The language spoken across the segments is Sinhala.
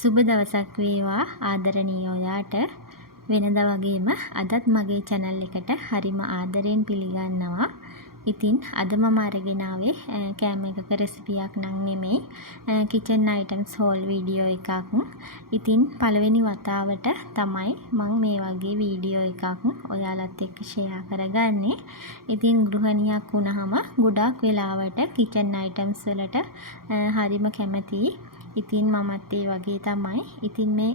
සුබ දවසක් වේවා ආදරණීය ඔයාට. වෙනදා වගේම අදත් මගේ channel එකට හරිම ආදරෙන් පිළිගන්නවා. ඉතින් අද මම අරගෙන ආවේ කෑම එකක රෙසිපියක් නම් නෙමෙයි, kitchen items haul වීඩියෝ එකක්. ඉතින් පළවෙනි වතාවට තමයි මම මේ වගේ වීඩියෝ එකක් ඔයාලත් එක්ක share කරගන්නේ. ඉතින් ගෘහණියක් වුණාම ගොඩාක් වෙලාවට kitchen items වලට හරිම කැමතියි. ඉතින් මමත් ඒ වගේ තමයි. ඉතින් මේ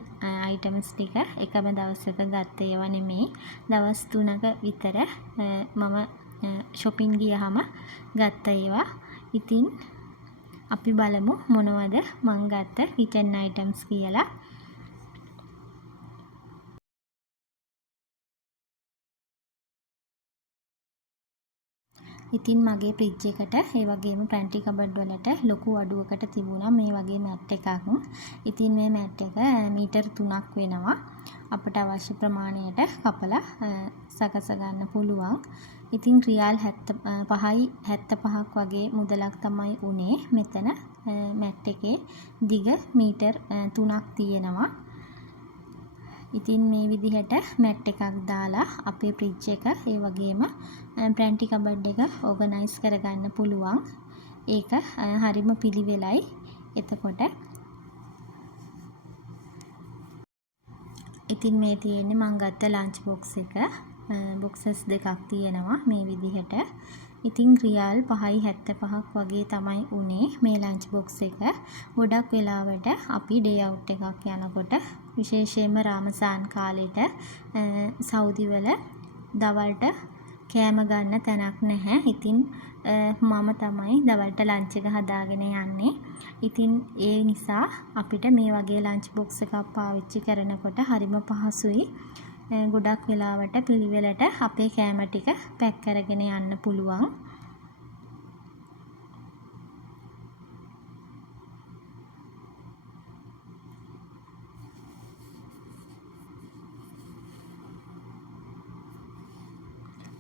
items ටික එකම දවසක ගත්ත ඒවා නෙමෙයි. දවස් 3ක විතර මම shopping ගියාම ගත්ත ඒවා. ඉතින් අපි බලමු මොනවද මං ගත්ත kitchen items කියලා. ඉතින් මගේ ෆ්‍රිජ් එකට ඒ වගේම පැන්ට්‍රි කබඩ් වලට ලොකු අඩුවකට තිබුණා මේ වගේ මැට් එකක්. ඉතින් මේ මැට් එක මීටර් 3ක් වෙනවා. අපට අවශ්‍ය ප්‍රමාණයට කපලා සකස ගන්න පුළුවන්. ඉතින් රියල් 75යි 75ක් වගේ මුදලක් තමයි උනේ. මෙතන මැට් එකේ දිග මීටර් 3ක් තියෙනවා. ඉතින් මේ විදිහට මැට් එකක් දාලා අපේ ෆ්‍රිජ් එක ඒ වගේම පැන්ට්‍රි කබඩ් එක ඕගනයිස් කරගන්න පුළුවන්. ඒක හරිම පිළිවෙලයි. එතකොට ඉතින් මේ තියෙන්නේ මම ගත්ත ලන්ච් බොක්ස් එක. බොක්සස් දෙකක් තියෙනවා මේ විදිහට. ඉතින් රියල් 5යි 75ක් වගේ තමයි උනේ මේ ලන්ච් බොක්ස් එක. ගොඩක් වෙලාවට අපි ඩේ අවුට් එකක් යනකොට විශේෂයෙන්ම රාමසාන් කාලෙට සෞදි වල දවල්ට කෑම ගන්න තැනක් නැහැ. ඉතින් මම තමයි දවල්ට ලන්ච් එක හදාගෙන යන්නේ. ඉතින් ඒ නිසා අපිට මේ වගේ ලන්ච් බොක්ස් එකක් පාවිච්චි කරනකොට හරිම පහසුයි. ගොඩක් වෙලාවට පිළිවෙලට අපේ කෑම ටික පැක් කරගෙන යන්න පුළුවන්.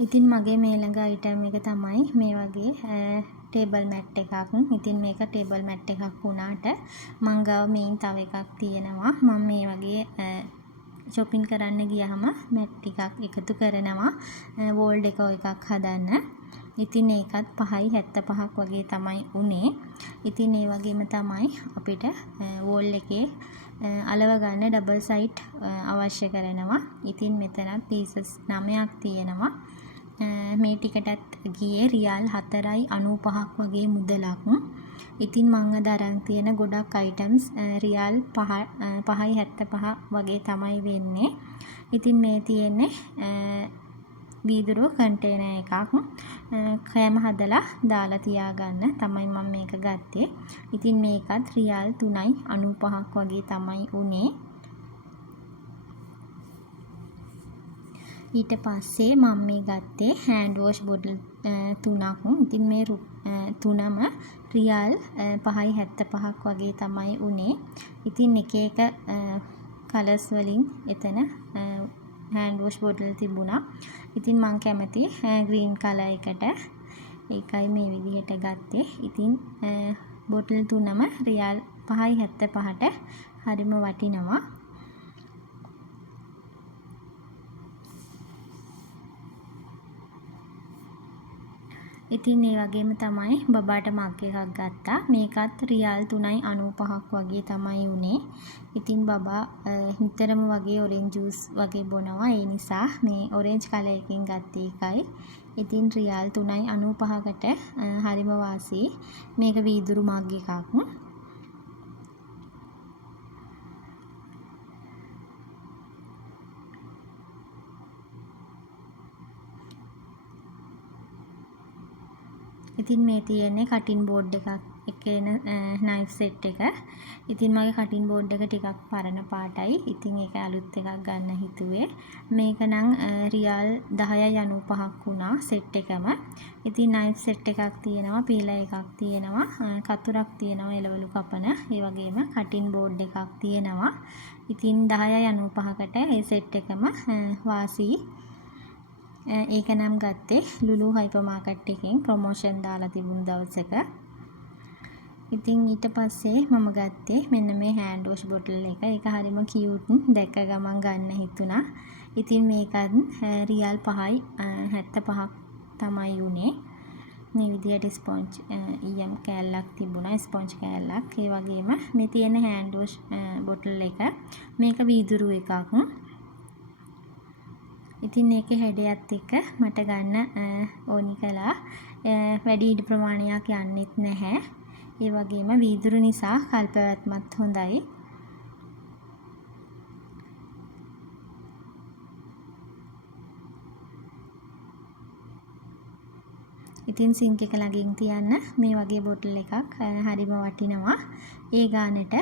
ඉතින් මගේ මේළඟ අයිටම් එක තමයි මේ වගේ ටේබල් මැට් එකක්. ඉතින් මේක ටේබල් මැට් එකක් වුණාට මං ගාව මේන් තව එකක් තියෙනවා. මම මේ වගේ shopping කරන්න ගියාම මැට් ටිකක් එකතු කරනවා වෝල් ඩෙකෝ එකක් හදන්න. ඉතින් ඒකත් 5යි 75ක් වගේ තමයි උනේ. ඉතින් ඒ වගේම තමයි අපිට වෝල් එකේ අලව ගන්න ඩබල් සයිඩ් අවශ්‍ය කරනවා. ඉතින් මෙතන පීසස් 9ක් තියෙනවා. මේ ටිකටත් ගියේ රියල් 4.95ක් වගේ මුදලක්. ඉතින් මම අද අරන් තියෙන ගොඩක් items රියල් 5යි 75 වගේ තමයි වෙන්නේ. ඉතින් මේ තියෙන්නේ වීදුරු කන්ටේනර් එකක්. කෑම හදලා දාලා තියාගන්න තමයි මම මේක ගත්තේ. ඉතින් මේකත් රියල් 3.95ක් වගේ තමයි උනේ. ඊට පස්සේ මම මේ ගත්තේ හෑන්ඩ් වොෂ් බොටල් 3ක්. ඉතින් මේ තුනම රියල් 5යි 75ක් වගේ තමයි උනේ. ඉතින් එක එක කලර්ස් වලින් එතන හෑන්ඩ් වොෂ් බොටල් තිබුණා. ඉතින් මම කැමති ග්‍රීන් කලර් එකට. ඒකයි මේ විදිහට ගත්තේ. ඉතින් බොටල් තුනම රියල් 5යි 75ට හරිම වටිනවා. ඉතින් ඒ වගේම තමයි බබාට මග් එකක් ගත්තා. මේකත් රියල් 3.95ක් වගේ තමයි උනේ. ඉතින් බබා නිතරම වගේ ඔරෙන්ජ් ජූස් වගේ බොනවා. ඒ නිසා මේ ඔරෙන්ජ් කලර් එකකින් ගත්තේ එකයි. ඉතින් රියල් 3.95කට හරිම වාසි. මේක වීදුරු මග් එකක්. ඉතින් මේ තියෙන්නේ කටින් බෝඩ් එකක් එකේන නයිෆ් සෙට් එක. ඉතින් මගේ කටින් බෝඩ් එක ටිකක් පරණ පාටයි. ඉතින් ඒක අලුත් එකක් ගන්න හිතුවේ. මේක නම් රියල් 10.95ක් වුණා සෙට් එකම. ඉතින් නයිෆ් සෙට් එකක් තියෙනවා, පීලර් එකක් තියෙනවා, කතුරක් තියෙනවා එළවලු කපන. ඒ වගේම කටින් බෝඩ් එකක් තියෙනවා. ඉතින් 10.95කට ඒ සෙට් එකම වාසි. ඒක නම් ගත්තේ ලුලු හයිපර් මාකට් එකෙන් ප්‍රොමෝෂන් දාලා තිබුණු දවසක. ඉතින් ඊට පස්සේ මම ගත්තේ මෙන්න මේ හෑන්ඩ් වොෂ් බොටල් එක. ඒක හරිම කියුට්. දැක්ක ගමන් ගන්න හිතුණා. ඉතින් මේකත් රියල් 5යි 75ක් තමයි උනේ. මේ විදියට ස්පොන්ජ් ඊයම් කෑල්ලක් තිබුණා. ස්පොන්ජ් කෑල්ලක්. ඒ වගේම මේ තියෙන හෑන්ඩ් වොෂ් බොටල් එක මේක වීදුරු එකක්. ඉතින් ඒකේ හැඩයත් එක්ක මට ගන්න ඕනි කළා. වැඩි ඉඩ ප්‍රමාණයක් යන්නෙත් නැහැ. ඒ වගේම වීදුරු නිසා කල්පැවැත්මත් හොඳයි. ඉතින් සිංක් එක ළඟින් තියන්න මේ වගේ බොටල් එකක් හරිම වටිනවා. ඒ ගානට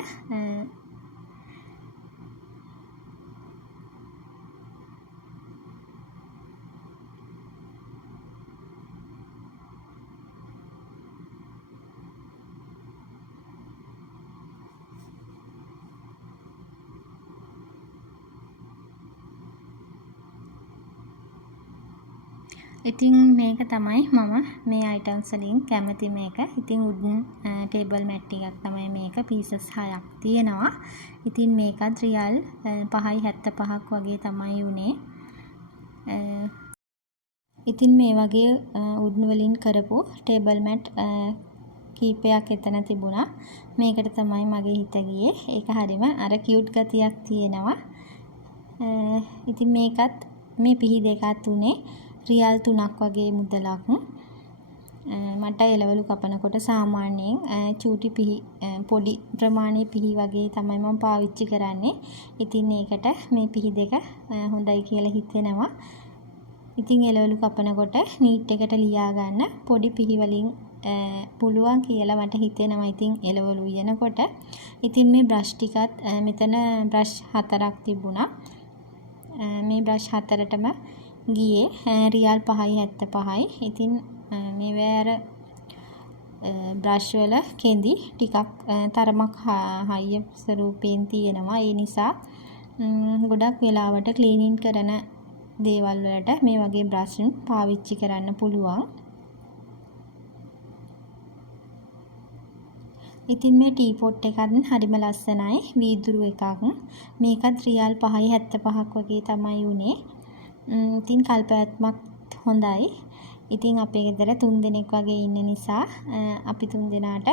ඉතින් මේක තමයි මම මේ අයිටම්ස් වලින් කැමති මේක. ඉතින් උඩන් ටේබල් මැට් එකක් තමයි මේක. පීසස් 6ක් තියෙනවා. ඉතින් මේකත් රියල් 5යි 75ක් වගේ තමයි උනේ. ඉතින් මේ වගේ උඩන් වලින් කරපු ටේබල් මැට් කීපයක් එතන තිබුණා. මේකට තමයි මගේ හිත ගියේ. ඒක හරිම අර කියුට් ගතියක් තියෙනවා. ඉතින් මේකත් මේ පිහි දෙකත් උනේ රියල් 3ක් වගේ මුදලක්. මට එළවලු කපනකොට සාමාන්‍යයෙන් චූටි පිහි පොඩි ප්‍රමාණයේ පිහි වගේ තමයි මම පාවිච්චි කරන්නේ. ඉතින් ඒකට මේ පිහි දෙක හොඳයි කියලා හිතෙනවා. ඉතින් එළවලු කපනකොට නීට් එකට ලියා ගන්න පොඩි පිහි වලින් පුළුවන් කියලා මට හිතෙනවා. ඉතින් එළවලු උයනකොට ඉතින් මේ බ්‍රෂ් ටිකත් මෙතන බ්‍රෂ් 4ක් තිබුණා. මේ බ්‍රෂ් 4ටම ගියේ රියල් 5යි 75යි. ඉතින් මේවා අර බ්‍රෂ් වල කෙඳි ටිකක් තරමක් හයිය ස්වරූපයෙන් තියෙනවා. ඒ නිසා ගොඩක් වෙලාවට ක්ලීනින් කරන දේවල් වලට මේ වගේ බ්‍රෂ් පාවිච්චි කරන්න පුළුවන්. ඉතින් මේ ටී පොට් එකත් හරිම ලස්සනයි. වීදුරු එකක්. මේකත් රියල් 5යි 75ක් වගේ තමයි උනේ. ඉතින් කල්පැවැත්මක් හොඳයි. ඉතින් අපේ ගෙදර 3 දෙනෙක් වගේ ඉන්න නිසා අපි 3 දෙනාට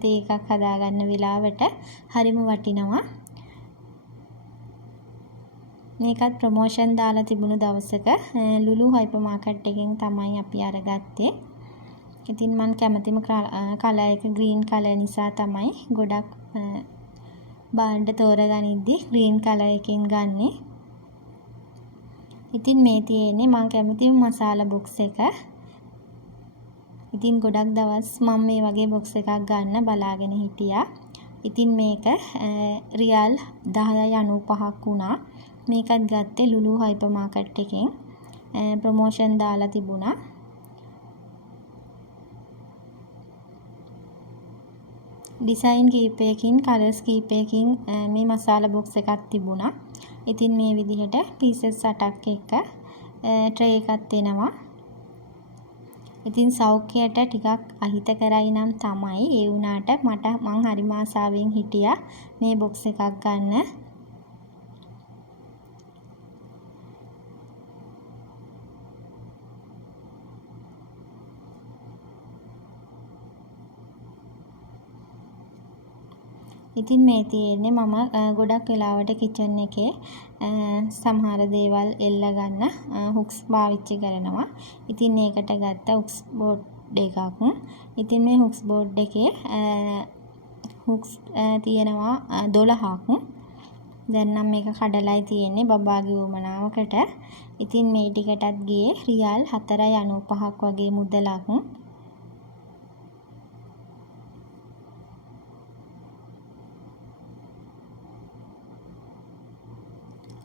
තේ එකක් හදාගන්න වෙලාවට හරිම වටිනවා. මේකත් ප්‍රොමෝෂන් දාලා තිබුණු දවසක ලුලු හයිපර් මාකට් එකෙන් තමයි අපි අරගත්තේ. ඉතින් මම කැමතිම කලර් එක ග්‍රීන් කලර් නිසා තමයි ගොඩක් බාණ්ඩ තෝරගනිද්දි ග්‍රීන් කලර් එකෙන් ගන්නෙ. ඉතින් මේ තියෙන්නේ මම කැමතිම මසාලා බොක්ස් එක. ඉතින් ගොඩක් දවස් මම මේ වගේ බොක්ස් එකක් ගන්න බලාගෙන හිටියා. ඉතින් මේක රියල් 10යි 95ක් වුණා. මේකත් ගත්තේ ලුලු හයිපර් මාකට් එකෙන්. ප්‍රොමෝෂන් දාලා තිබුණා. ඩිසයින් කීපයකින් කලර්ස් කීපයකින් මේ මසාලා බොක්ස් එකක් තිබුණා. ඉතින් මේ විදිහට පීසස් 8ක් එක්ක ට්‍රේ එකක් එනවා. ඉතින් සෞඛ්‍යයට ටිකක් අහිතකරයි නම් තමයි. ඒ වුණාට මං හරිම ආසාවෙන් හිටියා මේ බොක්ස් එකක් ගන්න. ඉතින් මේ තියෙන්නේ මම ගොඩක් වෙලාවට කිචන් එකේ සමහර දේවල් එල්ල ගන්න හුක්ස් පාවිච්චි කරනවා. ඉතින් ඒකට ගත්ත හුක්ස් බෝඩ් එකක්. ඉතින් මේ හුක්ස් බෝඩ් එකේ හුක්ස් තියෙනවා 12ක්. දැන් නම් මේක කඩලායි තියෙන්නේ බබාගේ උවමනාවකට. ඉතින් මේ ටිකටත් ගියේ රියල් 4යි 95ක් වගේ මුදලක්.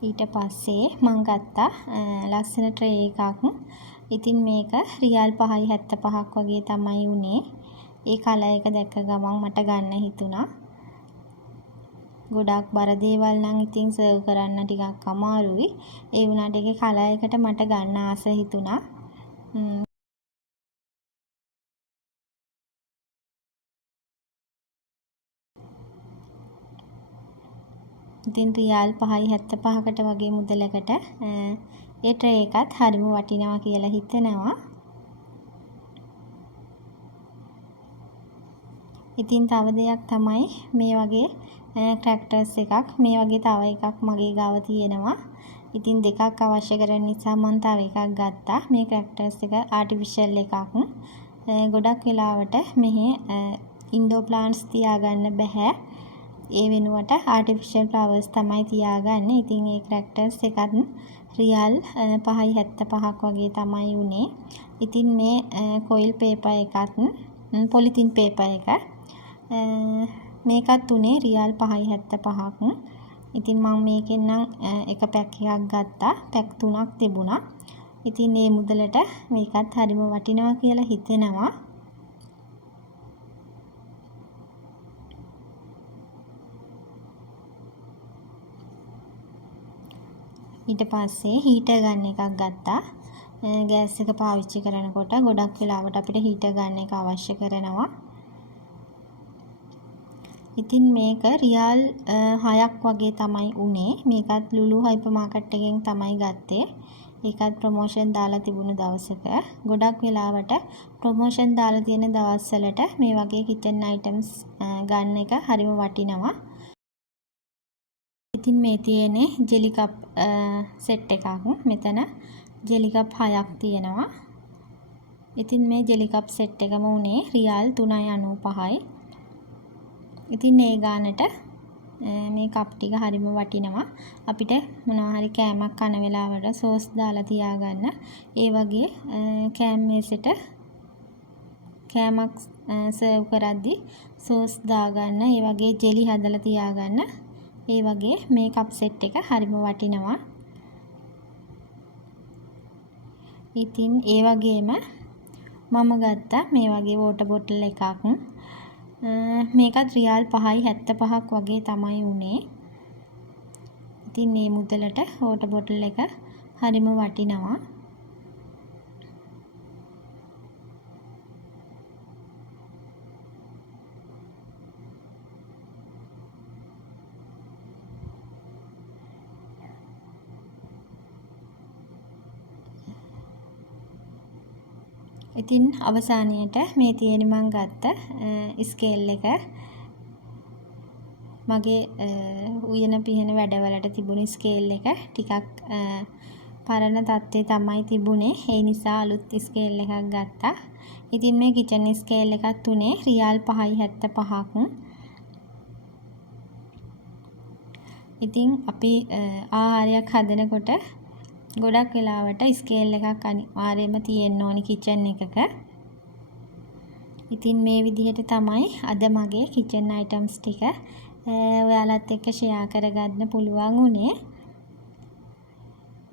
ඊට පස්සේ මම ගත්තා ලස්සන ට්‍රේ එකක්. ඉතින් මේක රියල් 5යි 75ක් වගේ තමයි උනේ. ඒ කලර් එක දැක්ක ගමන් මට ගන්න හිතුණා. ගොඩක් බර දේවල් නම් ඉතින් සර්ව් කරන්න ටිකක් අමාරුයි. ඒ වුණාට ඒකේ කලර් එකට මට ගන්න ආස හිතුණා. ඉතින් රියල් 5.75කට වගේ මුදලකට ඒ ට්‍රේ එකත් හරිම වටිනවා කියලා හිතෙනවා. ඉතින් තව දෙයක් තමයි මේ වගේ ක්‍රැක්ටර්ස් එකක් මේ වගේ තව එකක් මගේ ගාව තියෙනවා. ඉතින් දෙකක් අවශ්‍ය කරන නිසා මම තව එකක් ගත්තා. මේ ක්‍රැක්ටර්ස් එක ආටිෆිෂල් එකක්. ගොඩක් වෙලාවට මෙහි ඉන්ඩෝ ප්ලාන්ට්ස් තියාගන්න බෑ. ඒ වෙනුවට ආටිෆිෂල් ෆ්ලවර්ස් තමයි තියාගන්නේ. ඉතින් ඒ ක්‍රැක්ටර්ස් එකත් රියල් 5.75ක් වගේ තමයි උනේ. ඉතින් මේ කොයිල් පේපර් එකත් පොලිතින් පේපර් එක මේකත් උනේ රියල් 5.75ක්. ඉතින් මම මේකෙන් නම් එක පැක් එකක් ගත්තා. පැක් 3ක් තිබුණා. ඉතින් මේ මුදලට මේකත් හරිම වටිනවා කියලා හිතෙනවා. ඊට පස්සේ හීටර් ගන්න එකක් ගත්තා. ගෑස් එක පාවිච්චි කරනකොට ගොඩක් වෙලාවට අපිට හීටර් ගන්න එක අවශ්‍ය කරනවා. ඉතින් මේක රියල් 6ක් වගේ තමයි උනේ. මේකත් ලුලු හයිපර් මාකට් එකෙන් තමයි ගත්තේ. ඒකත් ප්‍රොමෝෂන් දාලා තිබුණු දවසක. ගොඩක් වෙලාවට ප්‍රොමෝෂන් දාලා තියෙන දවස්වලට මේ වගේ කිචන් අයිටම්ස් ගන්න එක හරිම වටිනවා. ඉතින් මේ තියෙන්නේ ජෙලි කප් සෙට් එකක්. මෙතන ජෙලි කප් 6ක් තියෙනවා. ඉතින් මේ ජෙලි කප් සෙට් එකම උනේ රියල් 3.95යි. ඉතින් මේ ගානට මේ කප් ටික හරිම වටිනවා. අපිට මොනවා හරි කෑමක් කන වෙලාවට සෝස් දාලා තියාගන්න. ඒ වගේ කෑම මේසෙට කෑමක් සර්ව් කරද්දී සෝස් දාගන්න. ඒ වගේ ජෙලි හදලා තියාගන්න. ඒ වගේ මේ කප් සෙට් එක හරිම වටිනවා. ඉතින් ඒ වගේම මම ගත්තා මේ වගේ වෝටර් බොටල් එකක්. මේකත් රියල් 5.75ක් වගේ තමයි උනේ. ඉතින් මේ මුදලට වෝටර් බොටල් එක හරිම වටිනවා. ඉතින් අවසානයේට මේ තියෙන මං ගත්ත ස්කේල් එක මගේ උයන පිහන වැඩවලට තිබුණ ස්කේල් එක ටිකක් පරණ තත්ත්වයේ තමයි තිබුණේ. ඒ නිසා අලුත් ස්කේල් එකක් ගත්තා. ඉතින් මේ කිචන් ස්කේල් එකත් තුනේ රියල් 5.75ක්. ඉතින් අපි ආහාරයක් හදනකොට ගොඩක් වෙලාවට ස්කේල් එකක් අනිවාර්යයෙන්ම තියෙන්න ඕනි කිචන් එකක. ඉතින් මේ විදිහට තමයි අද මගේ කිචන් අයිටම්ස් ටික ඔයාලත් එක්ක ෂෙයා කරගන්න පුළුවන් උනේ.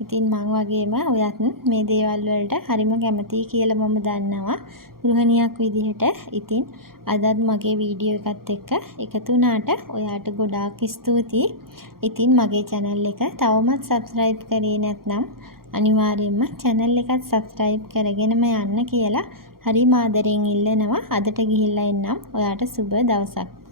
ඉතින් මං වගේම ඔයත් මේ දේවල් වලට හරිම කැමතියි කියලා මම දන්නවා ගෘහණියක් විදිහට. ඉතින් අදත් මගේ වීඩියෝ එකත් එක්ක එකතු වුණාට ඔයාට ගොඩාක් ස්තුතියි. ඉතින් මගේ channel එක තවමත් subscribe කරේ නැත්නම් අනිවාර්යයෙන්ම channel එකත් subscribe කරගෙනම යන්න කියලා හරිම ආදරෙන් ඉල්ලනවා. අදට ගිහිල්ලා එන්නම්. ඔයාට සුබ දවසක්.